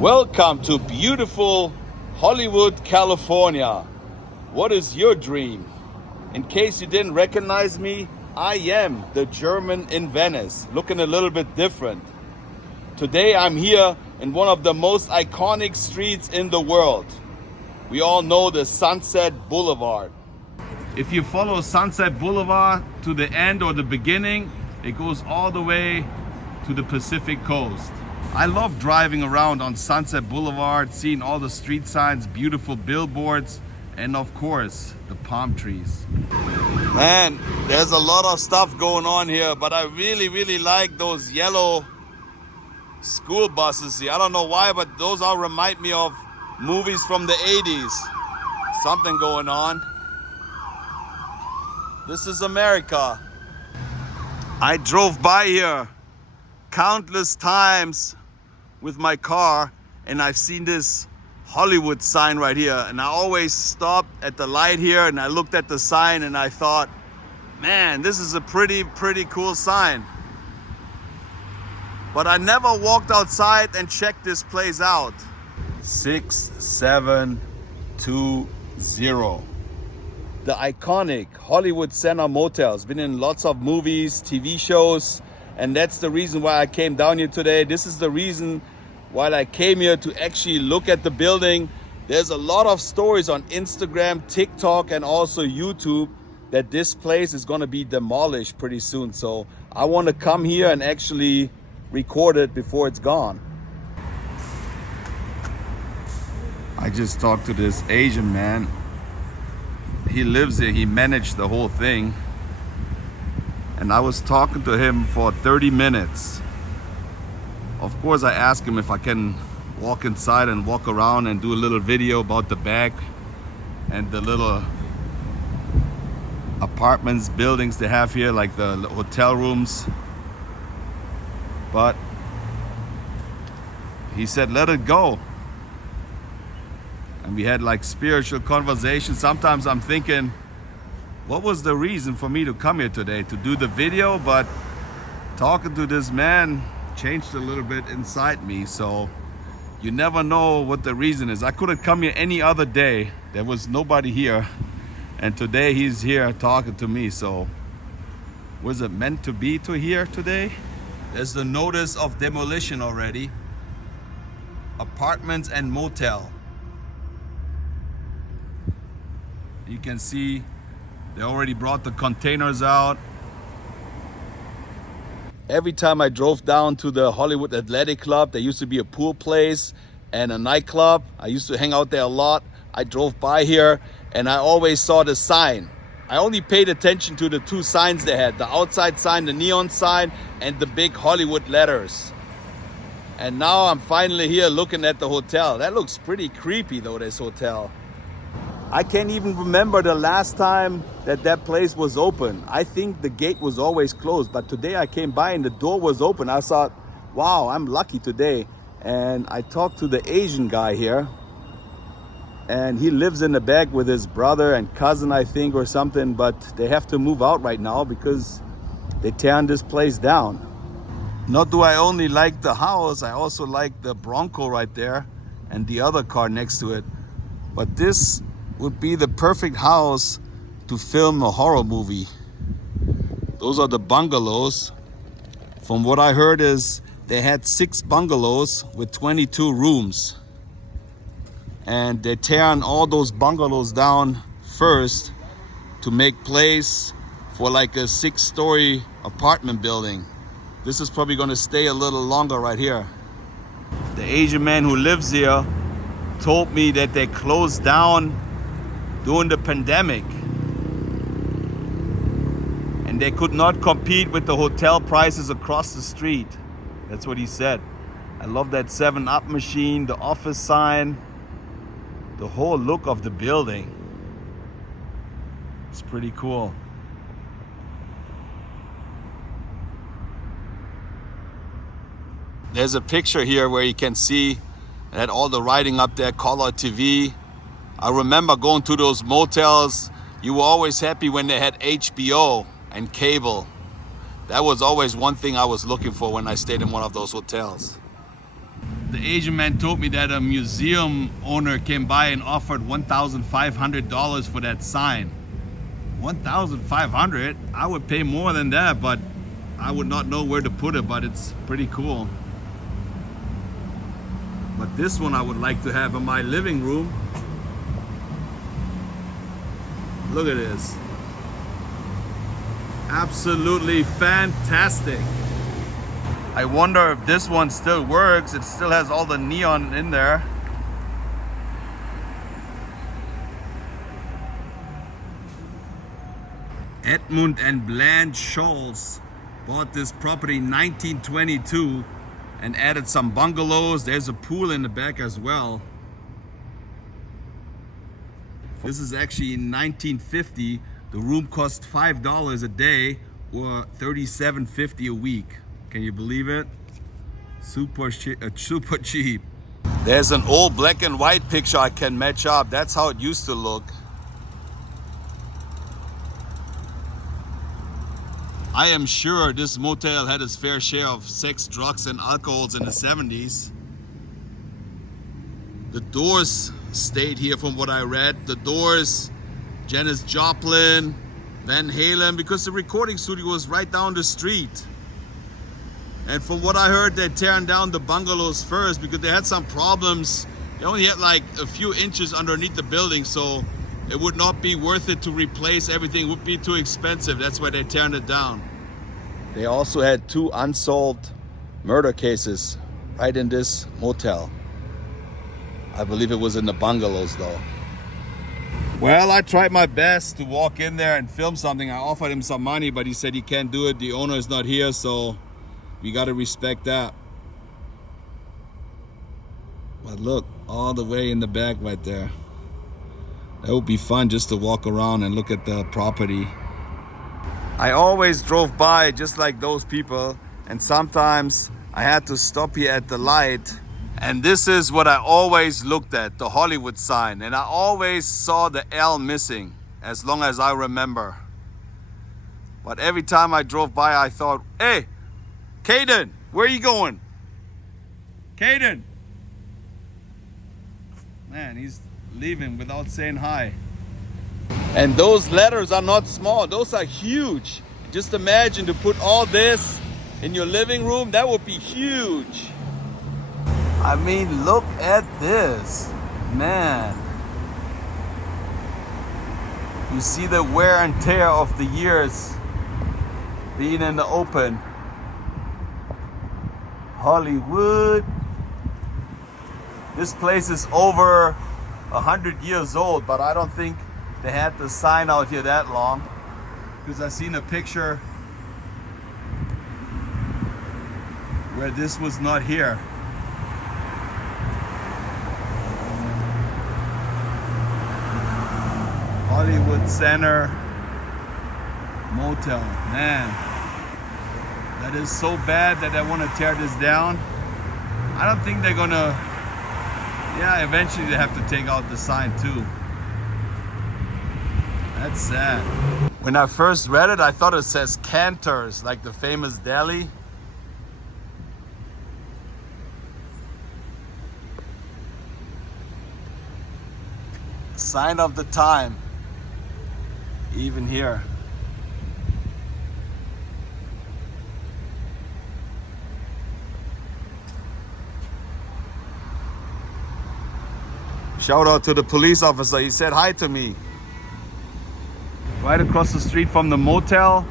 Welcome to beautiful Hollywood, California. What is your dream? In case you didn't recognize me, I am the German in Venice, looking a little bit different. Today I'm here in one of the most iconic streets in the world. We all know the Sunset Boulevard. If you follow Sunset Boulevard to the end or the beginning, it goes all the way to the Pacific coast. I love driving around on Sunset Boulevard, seeing all the street signs, beautiful billboards, and of course, the palm trees. Man, there's a lot of stuff going on here, but I really like those yellow school buses here. I don't know why, but those all remind me of movies from the 80s. Something going on. This is America. I drove by here countless times with my car, and I've seen this Hollywood sign right here, and I always stopped at the light here and I looked at the sign and I thought, man, this is a pretty cool sign. But I never walked outside and checked this place out. 6720. The iconic Hollywood Center Motel has been in lots of movies, TV shows, and that's the reason why I came down here today. This is the reason why I came here, to actually look at the building. There's a lot of stories on Instagram, TikTok, and also YouTube that this place is gonna be demolished pretty soon. So I wanna come here and actually record it before it's gone. I just talked to this Asian man. He lives here, he managed the whole thing. And I was talking to him for 30 minutes. Of course, I asked him if I can walk inside and walk around and do a little video about the back and the little apartments, buildings they have here, like the hotel rooms. But he said, let it go. And we had like spiritual conversations. Sometimes I'm thinking, what was the reason for me to come here today? To do the video? But talking to this man changed a little bit inside me. So you never know what the reason is. I could have come here any other day. There was nobody here. And today he's here talking to me. So was it meant to be to here today? There's the notice of demolition already. Apartments and motel. You can see they already brought the containers out. Every time I drove down to the Hollywood Athletic Club, there used to be a pool place and a nightclub. I used to hang out there a lot. I drove by here and I always saw the sign. I only paid attention to the two signs they had, the outside sign, the neon sign, and the big Hollywood letters. And now I'm finally here looking at the hotel. That looks pretty creepy though, this hotel. I can't even remember the last time that place was open. I think the gate was always closed, but today I came by and the door was open. I thought, wow, I'm lucky today. And I talked to the Asian guy here, and he lives in the back with his brother and cousin, I think, or something, but they have to move out right now because they're tearing this place down. Not do I only like the house, I also like the Bronco right there and the other car next to it. But this would be the perfect house to film a horror movie. Those are the bungalows. From what I heard is they had 6 bungalows with 22 rooms. And they're tearing all those bungalows down first to make place for like a 6-story apartment building. This is probably gonna stay a little longer right here. The Asian man who lives here told me that they closed down during the pandemic and they could not compete with the hotel prices across the street. That's what he said. I love that 7-Up machine, the office sign, the whole look of the building. It's pretty cool. There's a picture here where you can see that all the writing up there, color TV. I remember going to those motels. You were always happy when they had HBO and cable. That was always one thing I was looking for when I stayed in one of those hotels. The Asian man told me that a museum owner came by and offered $1,500 for that sign. $1,500? I would pay more than that, but I would not know where to put it, but it's pretty cool. But this one I would like to have in my living room. Look at this. Absolutely fantastic. I wonder if this one still works. It still has all the neon in there. Edmund and Blanche Scholz bought this property in 1922 and added some bungalows. There's a pool in the back as well. This is actually in 1950. The room cost $5 a day or $37.50 a week. Can you believe it? Super cheap. There's an old black and white picture I can match up. That's how it used to look. I am sure this motel had its fair share of sex, drugs, and alcohols in the 70s. The Doors stayed here from what I read. The Doors, Janis Joplin, Van Halen, because the recording studio was right down the street. And from what I heard, they're tearing down the bungalows first because they had some problems. They only had like a few inches underneath the building, so it would not be worth it to replace everything. It would be too expensive. That's why they're tearing it down. They also had 2 unsolved murder cases right in this motel. I believe it was in the bungalows though. Well, I tried my best to walk in there and film something. I offered him some money, but he said he can't do it. The owner is not here, so we gotta respect that. But look, all the way in the back right there. That would be fun just to walk around and look at the property. I always drove by just like those people, and sometimes I had to stop here at the light. And this is what I always looked at, the Hollywood sign. And I always saw the L missing, as long as I remember. But every time I drove by, I thought, hey, Caden, where are you going? Caden. Man, he's leaving without saying hi. And those letters are not small, those are huge. Just imagine to put all this in your living room, that would be huge. I mean, look at this, man. You see the wear and tear of the years being in the open. Hollywood. This place is over 100 years old, but I don't think they had the sign out here that long, because I seen a picture where this was not here. Hollywood Center Motel. Man, that is so bad that I want to tear this down. I don't think they're gonna, yeah, eventually they have to take out the sign too. That's sad. When I first read it, I thought it says Cantor's, like the famous deli. Sign of the time. Even here. Shout out to the police officer. He said hi to me. Right across the street from the motel,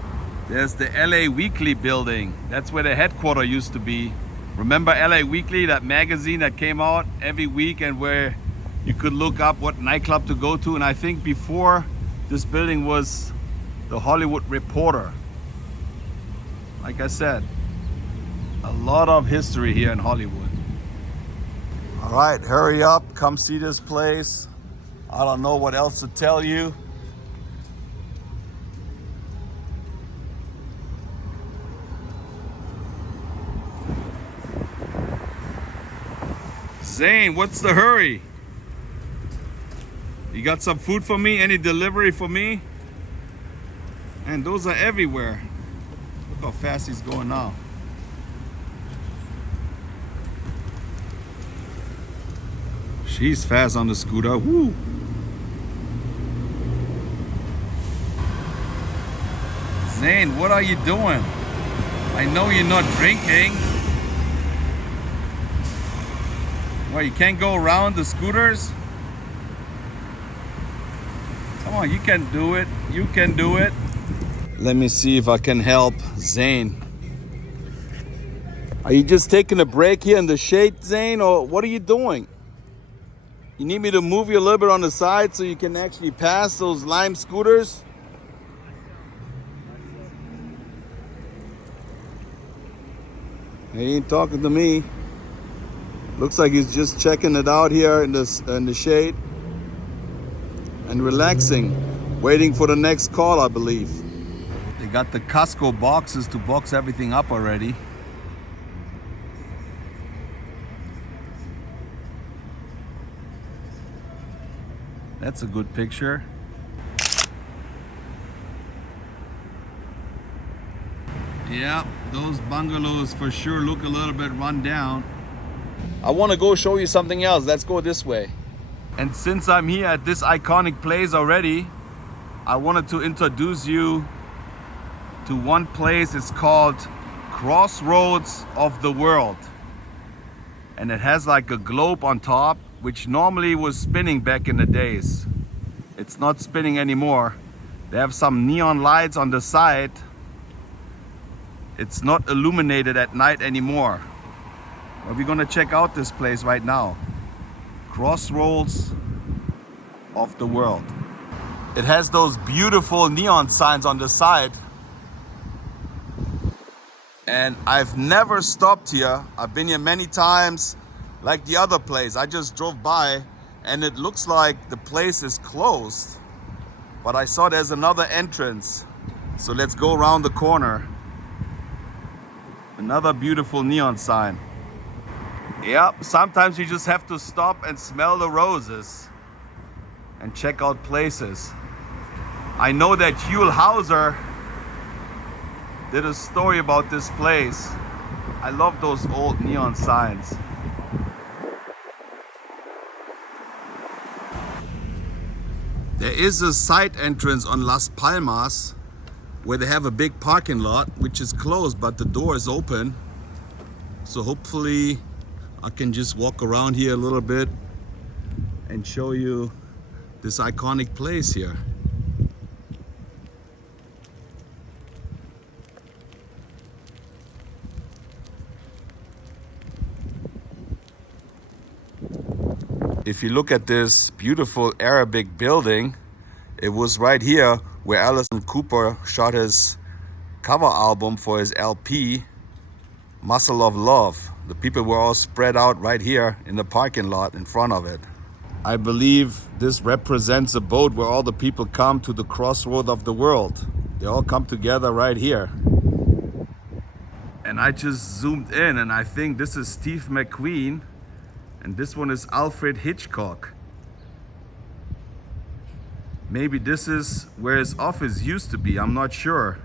there's the LA Weekly building. That's where the headquarters used to be. Remember LA Weekly, that magazine that came out every week and where you could look up what nightclub to go to? And I think before this building was the Hollywood Reporter. Like I said, a lot of history here in Hollywood. All right, hurry up, come see this place. I don't know what else to tell you. Zane, what's the hurry? You got some food for me? Any delivery for me? And those are everywhere. Look how fast he's going now. She's fast on the scooter. Woo! Zane, what are you doing? I know you're not drinking. Well, you can't go around the scooters? Come on, you can do it. You can do it. Let me see if I can help Zane. Are you just taking a break here in the shade, Zane, or what are you doing? You need me to move you a little bit on the side so you can actually pass those lime scooters? He ain't talking to me. Looks like he's just checking it out here in the shade and relaxing, waiting for the next call, I believe. They got the Costco boxes to box everything up already. That's a good picture. Yeah, those bungalows for sure look a little bit run down. I want to go show you something else. Let's go this way. And since I'm here at this iconic place already, I wanted to introduce you to one place. It's called Crossroads of the World. And it has like a globe on top, which normally was spinning back in the days. It's not spinning anymore. They have some neon lights on the side. It's not illuminated at night anymore. But we're gonna check out this place right now. Crossroads of the World. It has those beautiful neon signs on the side. And I've never stopped here. I've been here many times, like the other place. I just drove by and it looks like the place is closed. But I saw there's another entrance. So let's go around the corner. Another beautiful neon sign. Yep, sometimes you just have to stop and smell the roses and check out places. I know that Huell Hauser did a story about this place. I love those old neon signs. There is a side entrance on Las Palmas where they have a big parking lot, which is closed, but the door is open. So hopefully I can just walk around here a little bit and show you this iconic place here. If you look at this beautiful Arabic building, it was right here where Alice Cooper shot his cover album for his LP, Muscle of Love. The people were all spread out right here in the parking lot in front of it. I believe this represents a boat where all the people come to the crossroad of the world. They all come together right here. And I just zoomed in and I think this is Steve McQueen and this one is Alfred Hitchcock. Maybe this is where his office used to be, I'm not sure.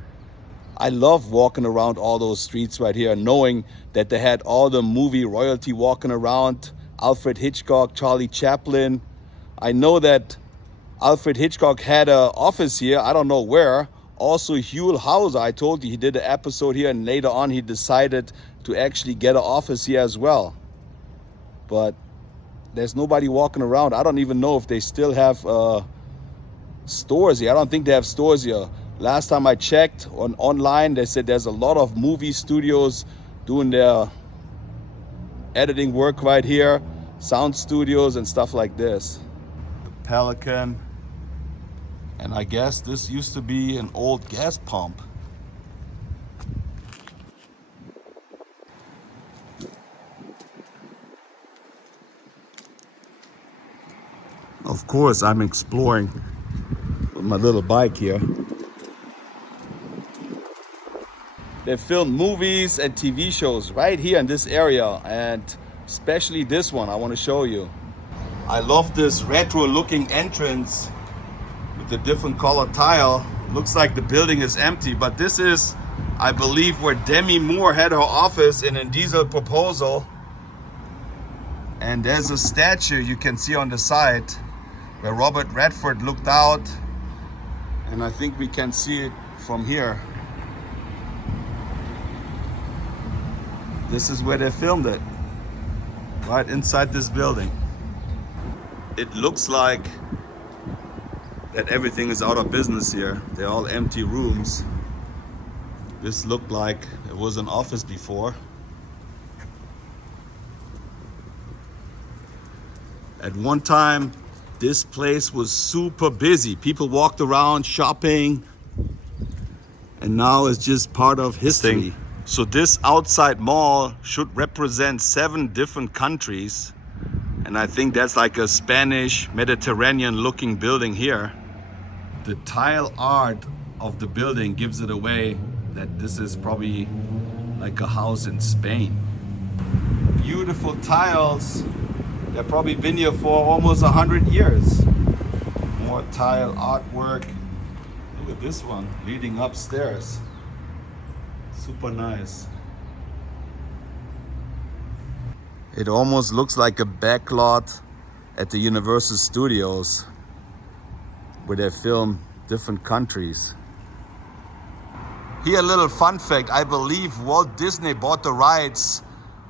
I love walking around all those streets right here, knowing that they had all the movie royalty walking around. Alfred Hitchcock, Charlie Chaplin. I know that Alfred Hitchcock had an office here, I don't know where. Also Huell Hauser, I told you he did an episode here and later on he decided to actually get an office here as well. But there's nobody walking around. I don't even know if they still have stores here. I don't think they have stores here. Last time I checked online, they said there's a lot of movie studios doing their editing work right here, sound studios and stuff like this. Pelican. And I guess this used to be an old gas pump. Of course, I'm exploring with my little bike here. They filmed movies and TV shows right here in this area, and especially this one I want to show you. I love this retro looking entrance with the different color tile. Looks like the building is empty, but this is, I believe, where Demi Moore had her office in a Diesel Proposal. And there's a statue you can see on the side where Robert Redford looked out, and I think we can see it from here. This is where they filmed it, right inside this building. It looks like that everything is out of business here. They're all empty rooms. This looked like it was an office before. At one time, this place was super busy. People walked around shopping, and now it's just part of history. So this outside mall should represent 7 different countries. And I think that's like a Spanish, Mediterranean looking building here. The tile art of the building gives it away that this is probably like a house in Spain. Beautiful tiles. They've probably been here for almost 100 years. More tile artwork. Look at this one leading upstairs. Super nice. It almost looks like a backlot at the Universal Studios where they film different countries. Here, a little fun fact. I believe Walt Disney bought the rights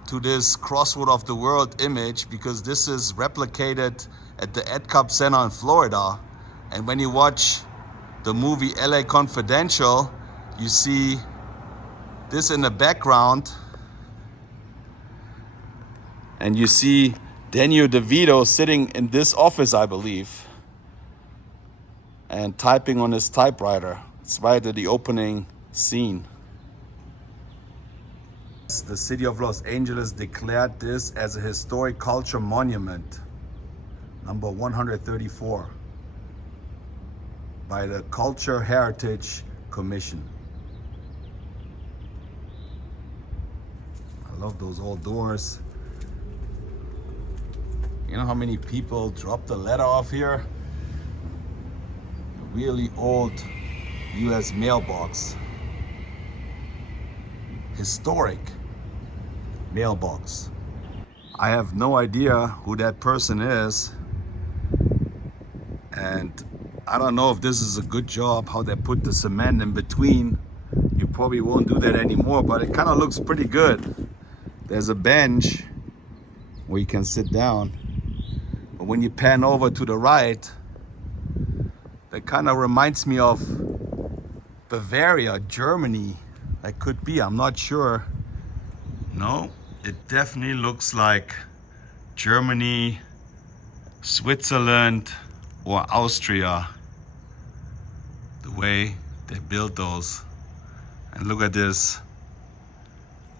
to this Crossroads of the World image because this is replicated at the EdCap Center in Florida. And when you watch the movie LA Confidential, you see this in the background, and you see Daniel DeVito sitting in this office, I believe, and typing on his typewriter. It's right at the opening scene. The city of Los Angeles declared this as a historic culture monument, number 134, by the Culture Heritage Commission. I love those old doors. You know how many people dropped the letter off here? A really old US mailbox. Historic mailbox. I have no idea who that person is, and I don't know if this is a good job how they put the cement in between. You probably won't do that anymore, but it kind of looks pretty good. There's a bench where you can sit down, but when you pan over to the right, that kind of reminds me of Bavaria, Germany. That could be, I'm not sure. No, it definitely looks like Germany, Switzerland, or Austria, the way they built those. And look at this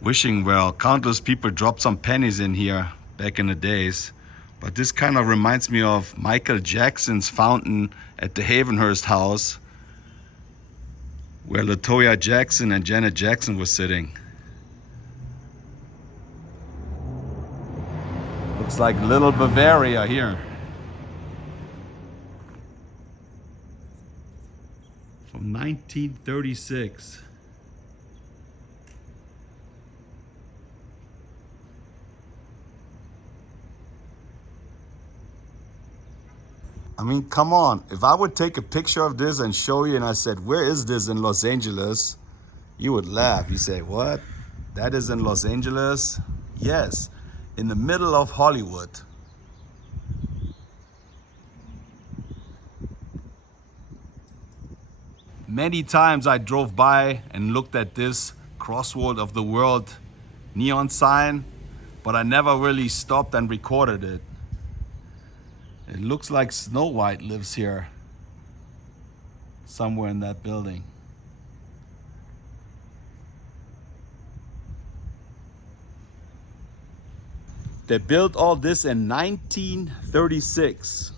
wishing well. Countless people dropped some pennies in here back in the days. But this kind of reminds me of Michael Jackson's fountain at the Havenhurst house, where LaToya Jackson and Janet Jackson were sitting. Looks like little Bavaria here. From 1936. I mean, come on. If I would take a picture of this and show you and I said, where is this in Los Angeles? You would laugh. You say, what? That is in Los Angeles? Yes, in the middle of Hollywood. Many times I drove by and looked at this Crossroads of the World neon sign, but I never really stopped and recorded it. It looks like Snow White lives here, somewhere in that building. They built all this in 1936.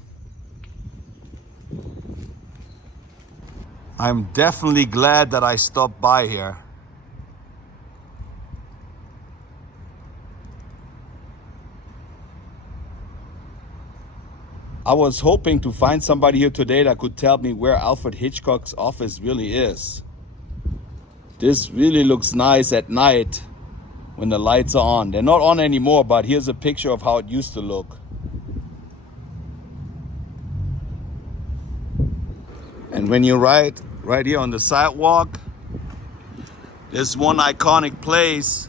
I'm definitely glad that I stopped by here. I was hoping to find somebody here today that could tell me where Alfred Hitchcock's office really is. This really looks nice at night when the lights are on. They're not on anymore, but here's a picture of how it used to look. And when you're right here on the sidewalk, there's one iconic place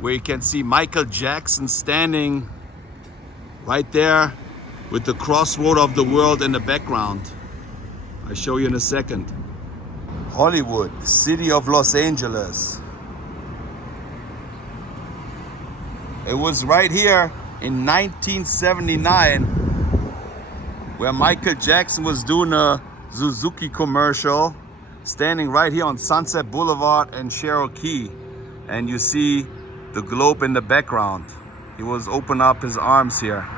where you can see Michael Jackson standing right there with the Crossroads of the World in the background. I'll show you in a second. Hollywood, city of Los Angeles. It was right here in 1979 where Michael Jackson was doing a Suzuki commercial, standing right here on Sunset Boulevard and Cherokee. And you see the globe in the background. He was opening up his arms here.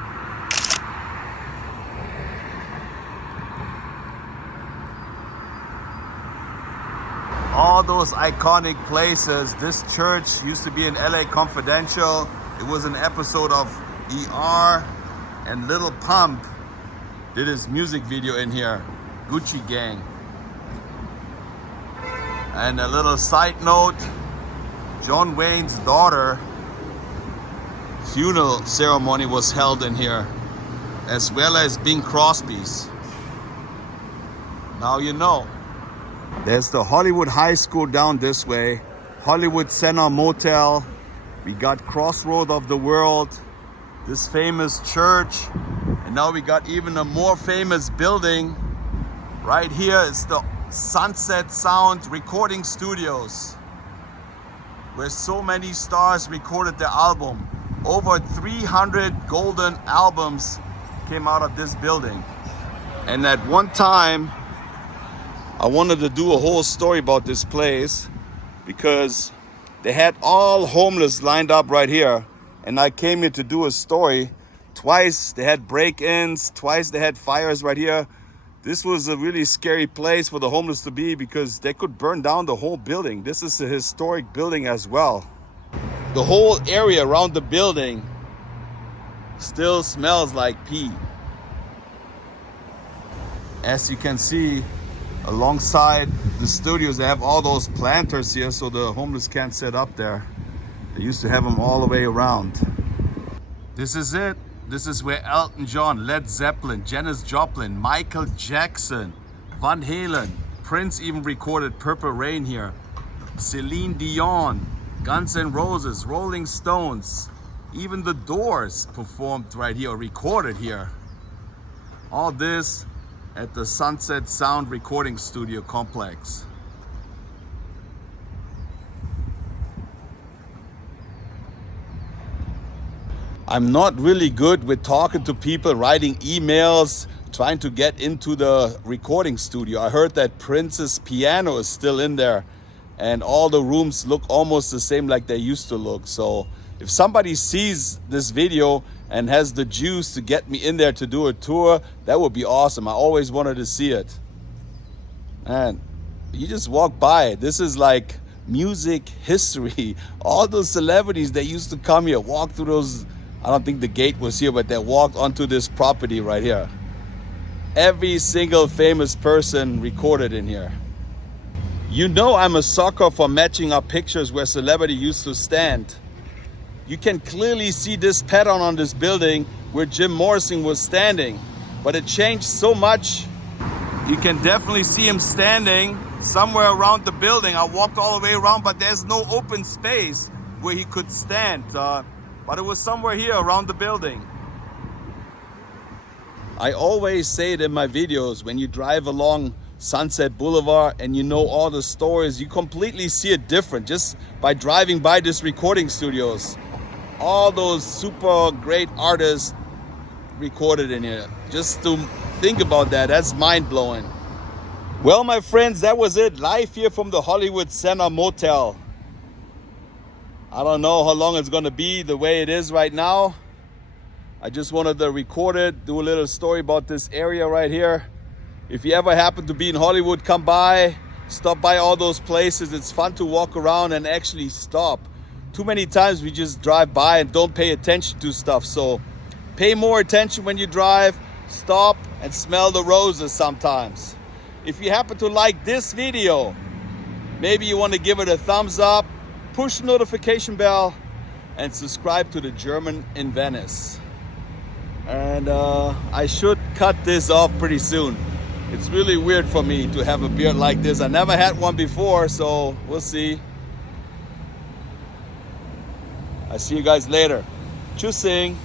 All those iconic places. This church used to be in LA Confidential. It was an episode of ER, and Lil Pump did his music video in here, Gucci Gang. And a little side note, John Wayne's daughter funeral ceremony was held in here, as well as Bing Crosby's. Now you know. There's the Hollywood High School down this way, Hollywood Center Motel. We got Crossroads of the World, this famous church, and now we got even a more famous building. Right here is the Sunset Sound Recording Studios, where so many stars recorded their album. Over 300 golden albums came out of this building. And at one time, I wanted to do a whole story about this place because they had all homeless lined up right here. And I came here to do a story. Twice they had break-ins, twice they had fires right here. This was a really scary place for the homeless to be because they could burn down the whole building. This is a historic building as well. The whole area around the building still smells like pee. As you can see, alongside the studios, they have all those planters here so the homeless can't sit up there. They used to have them all the way around. This is it. This is where Elton John, Led Zeppelin, Janis Joplin, Michael Jackson, Van Halen, Prince even recorded Purple Rain here. Celine Dion, Guns N' Roses, Rolling Stones, even the Doors performed right here, or recorded here. All this at the Sunset Sound Recording Studio complex. I'm not really good with talking to people, writing emails, trying to get into the recording studio. I heard that Prince's piano is still in there and all the rooms look almost the same like they used to look. So if somebody sees this video and has the juice to get me in there to do a tour, that would be awesome. I always wanted to see it. And you just walk by. This is like music history. All those celebrities that used to come here, walk through those, I don't think the gate was here, but they walked onto this property right here. Every single famous person recorded in here. You know I'm a sucker for matching up pictures where celebrity used to stand. You can clearly see this pattern on this building where Jim Morrison was standing, but it changed so much. You can definitely see him standing somewhere around the building. I walked all the way around, but there's no open space where he could stand. But it was somewhere here around the building. I always say it in my videos, when you drive along Sunset Boulevard and you know all the stories, you completely see it different just by driving by this recording studios. All those super great artists recorded in here. Just to think about that, that's mind-blowing. Well, my friends, that was it. Live here from the Hollywood Center Motel. I don't know how long it's gonna be the way it is right now. I just wanted to record it, do a little story about this area right here. If you ever happen to be in Hollywood, come by, stop by all those places. It's fun to walk around and actually stop. Too many times we just drive by and don't pay attention to stuff. So pay more attention when you drive, stop and smell the roses sometimes. If you happen to like this video, maybe you want to give it a thumbs up, push the notification bell, and subscribe to the German in Venice. And I should cut this off pretty soon. It's really weird for me to have a beard like this. I never had one before, so we'll see. I see you guys later. Tschüssing.